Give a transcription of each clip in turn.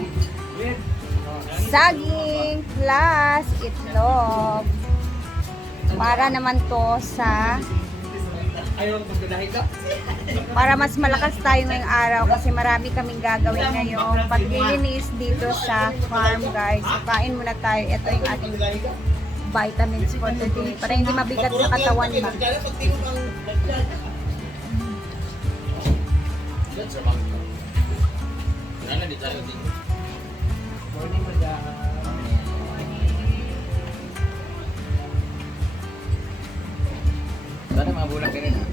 ay saging plus itlog. Para naman to sa para mas malakas tayo ngayong araw kasi marami kaming gagawin ngayong paglilinis dito sa farm, guys. So, kain muna tayo. Ito yung ating vitamins for today para hindi mabigat sa katawan ba. Sana mga bulang ka rin ha?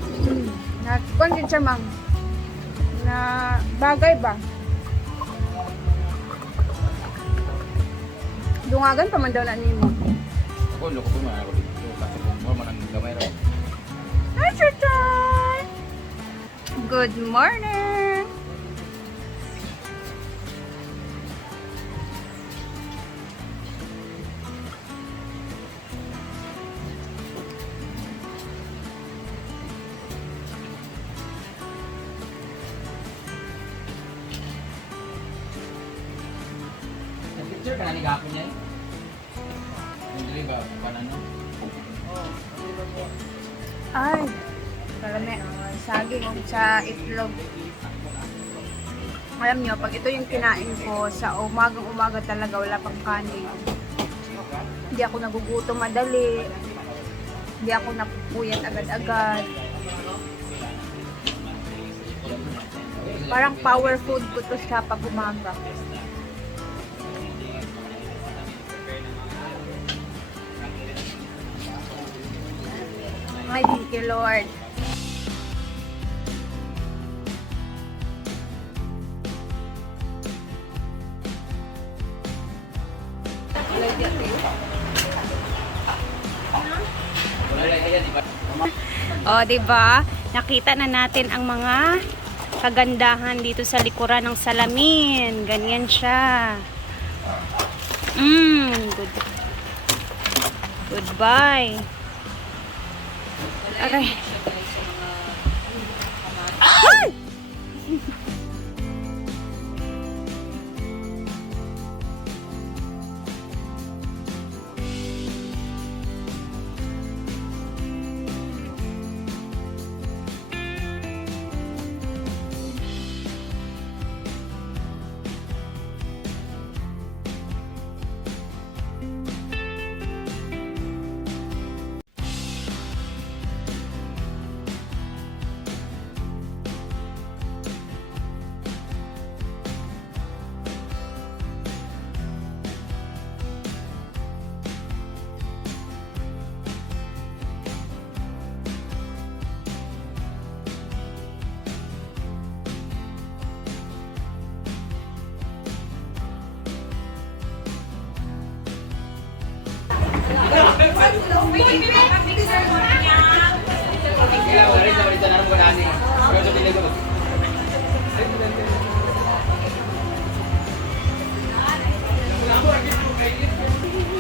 Kung din siya, ma'am, na bagay ba? Dungagan pa man daw na nimo. Ako, loko ko man ako dito. Kasi kung mo man ang gamay rin. Good morning! Picture ka na ni Gapon niya eh. Hindi ba? Panano? Ay, karami. Saging sa itlog. Alam nyo, pag ito yung kinain ko, sa umagang-umaga talaga, wala pang kanin. Hindi ako nagugutom madali. Hindi ako napupuyat agad-agad. Parang power food ko to siya pag umaga. Ay, thank you, Lord. O, diba? Nakita na natin ang mga kagandahan dito sa likuran ng salamin. Ganyan siya. Good. Goodbye. Aray. Ay!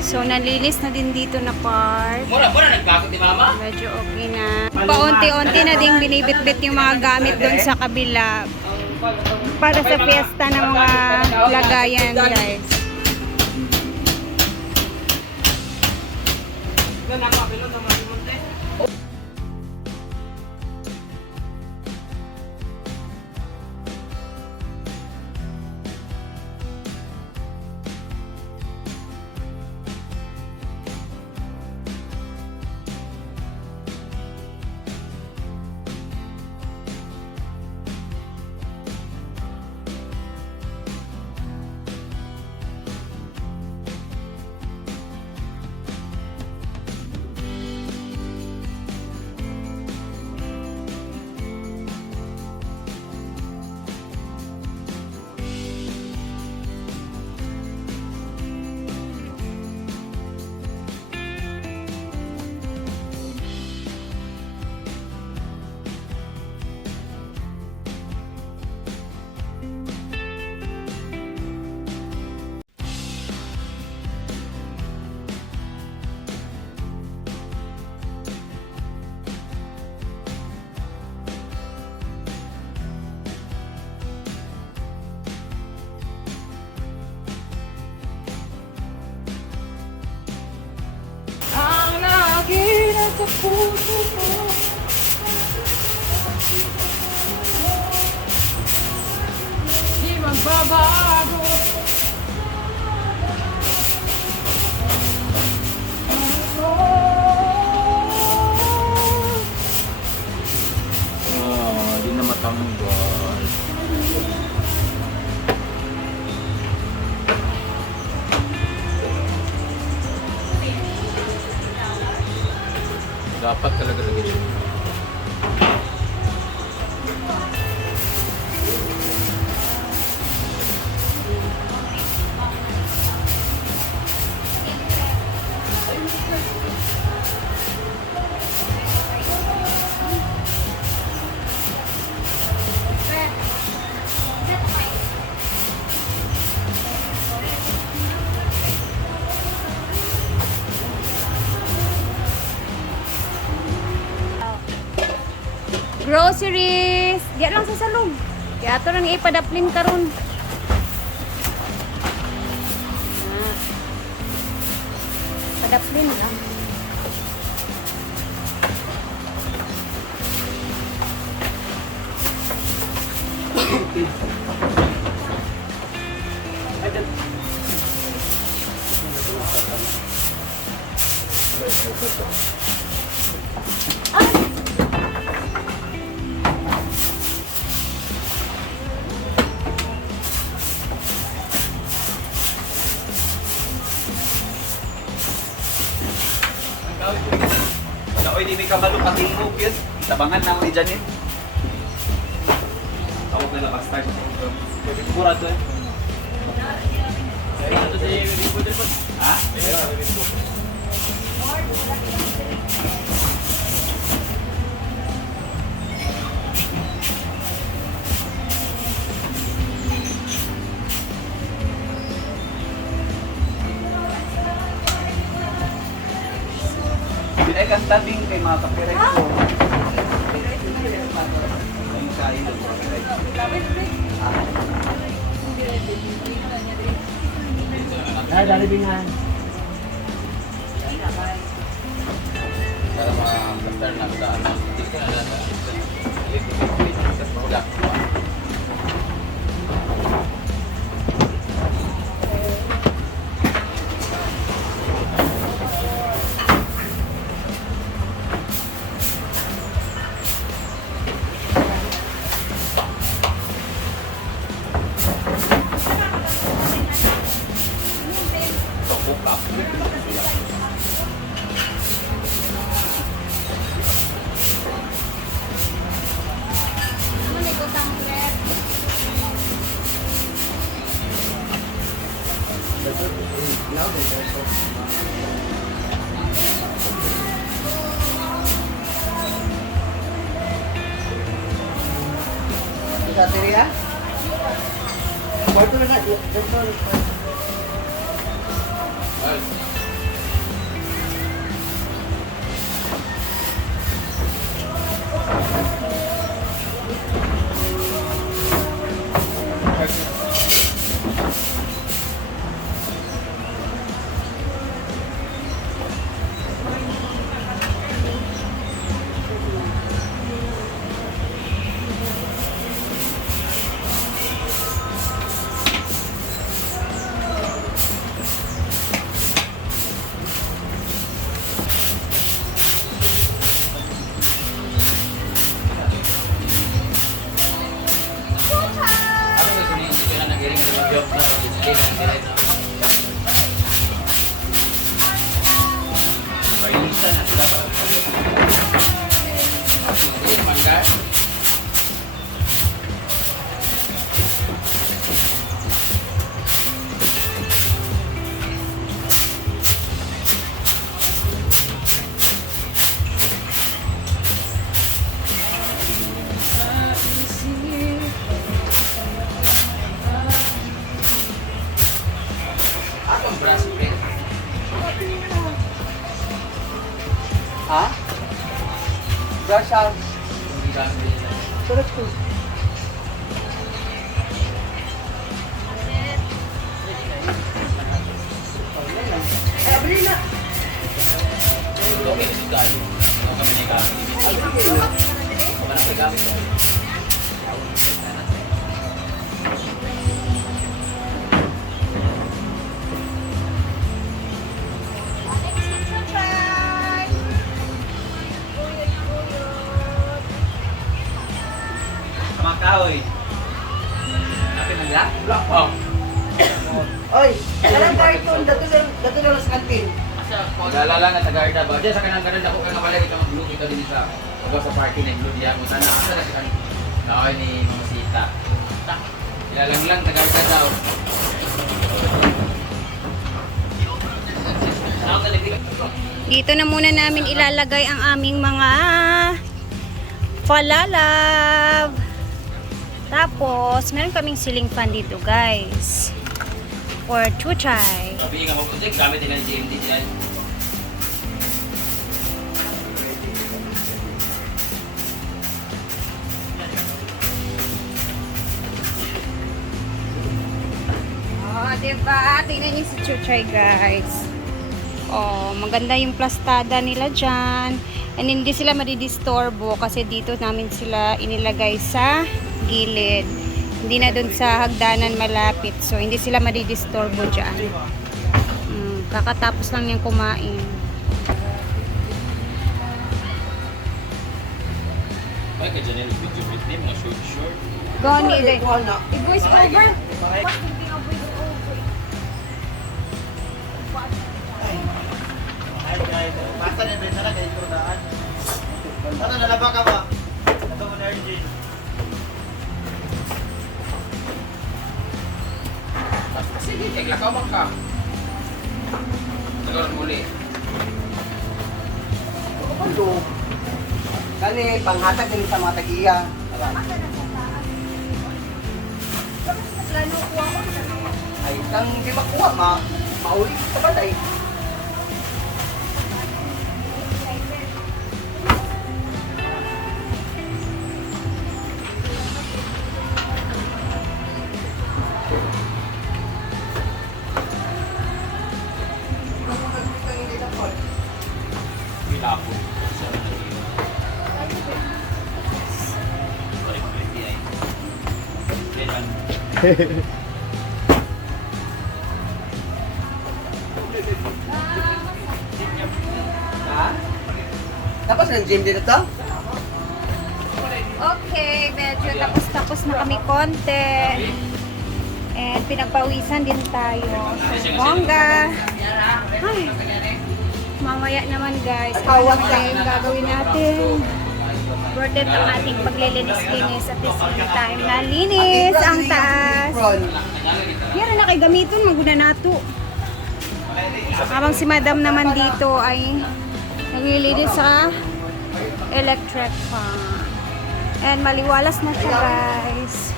So, nalilis na din dito na part. Mura, nagkakot ni Mama? Medyo okay na. Paunti-unti na din binibit-bit yung mga gamit doon sa kabila. Para sa fiesta ng mga lagayan, guys. nagbabago. Di na matanggal. Dapat talaga lagi siya. Groceries! Diyan lang sa salong. Kaya ito nang ipadaplin karon. Padaplin lang. Oy, di may kabalo kating move yun. Tabangan na ako ni Janet. Tawag na lang start. Kurado eh. Ha? Ay, kanta din kay mga copyright ko. Yung sa ilo, copyright. Dali bingan. Para mga na sa ano. Hindi ko na lang. Sa tiri ah. Kwarto na na. Ha? Brush out. Sarap to. Abri na. Okay, dito tayo. Kami na ikamit. Kami na ikamit. Wala? Oh. Oy, alam cartoon, dato lang sa kantin. Mag-alala na taga-arda ba? Diyan sa kanang ganun ako kaya nabalay ito mag-blue kita din sa pagkaw sa parking na blue diya mo sana asa na sa naoy ni Mama Sita. Ilalang taga-arda daw. Dito na muna namin ilalagay ang aming mga palalab. Tapos, meron kaming ceiling fan dito, guys. For chuchay. Sabi nga mo project gamit din ang GMD diyan. Oh, diba? Tingnan niyo si chuchay, guys. Oh, maganda yung plastada nila dyan. And hindi sila madidistorbo kasi dito namin sila inilagay sa gilid. Hindi na dun sa hagdanan malapit. So, hindi sila madidistorbo dyan. Kakatapos lang niyang kumain. Ay, kaya dyan yung video with them, mga short. Gani, Wala. i-voice over. Basta na din na kay Turdaan. Ano nalaba ka ba? Ito mo na RJ. Sige, taglakaw man ka. Tagal muli. Ano? Kani panghatag din sa mga tagiya. Ay, kang di makuha, mauli ka ba tayo? Pilapo. Sa naging. Correct, ay. Then, Ha? Tapos ng gym dito to? Okay, medyo tapos na kami konti. And pinagpawisan din tayo. So, bongga. Ay, mamaya naman guys. Ano naman yung gagawin natin? Worth it ang ating paglilinis-linis at the same time na linis ang taas. Yan na kay gamiton, maguna nato. Habang si madam naman dito ay naglilinis sa electric fan. And maliwalas na siya guys.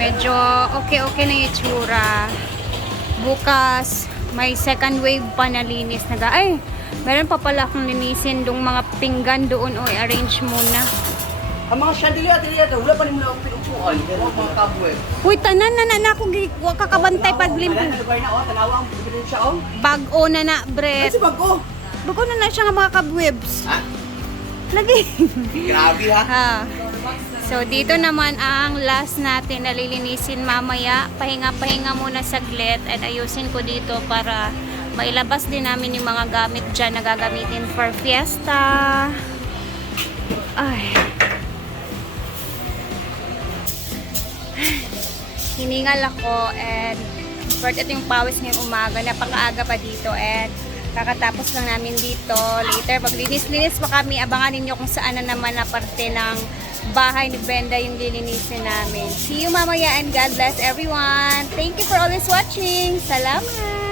Medyo okay na yung itsura. Bukas may second wave pa na linis na ay, meron pa pala akong linisin dong mga pinggan doon o i-arrange muna. Ang mga chandelier dito, wala pa rin muna akong pinupuan. Pero mga kabweb. Uy, tanan na ako kakabantay paglimpo. Ano ba na, tanawang siya, oh. Bago na na, Brett. Kasi bago. Bago na siya nga mga kabwebs. Ha? Lagi. Grabe ha. Ha. So, dito naman ang last natin na lilinisin mamaya. Pahinga-pahinga muna saglit at ayusin ko dito para mailabas din namin yung mga gamit dyan na gagamitin for fiesta. Ay. Hiningal ako and worth it yung pawis ngayong umaga. Napakaaga pa dito and kakatapos lang namin dito. Later, maglinis-linis pa kami. Abangan ninyo kung saan na naman na parte ng bahay ni Brenda yung lilinisin namin. See you mamaya and God bless everyone. Thank you for always watching. Salamat!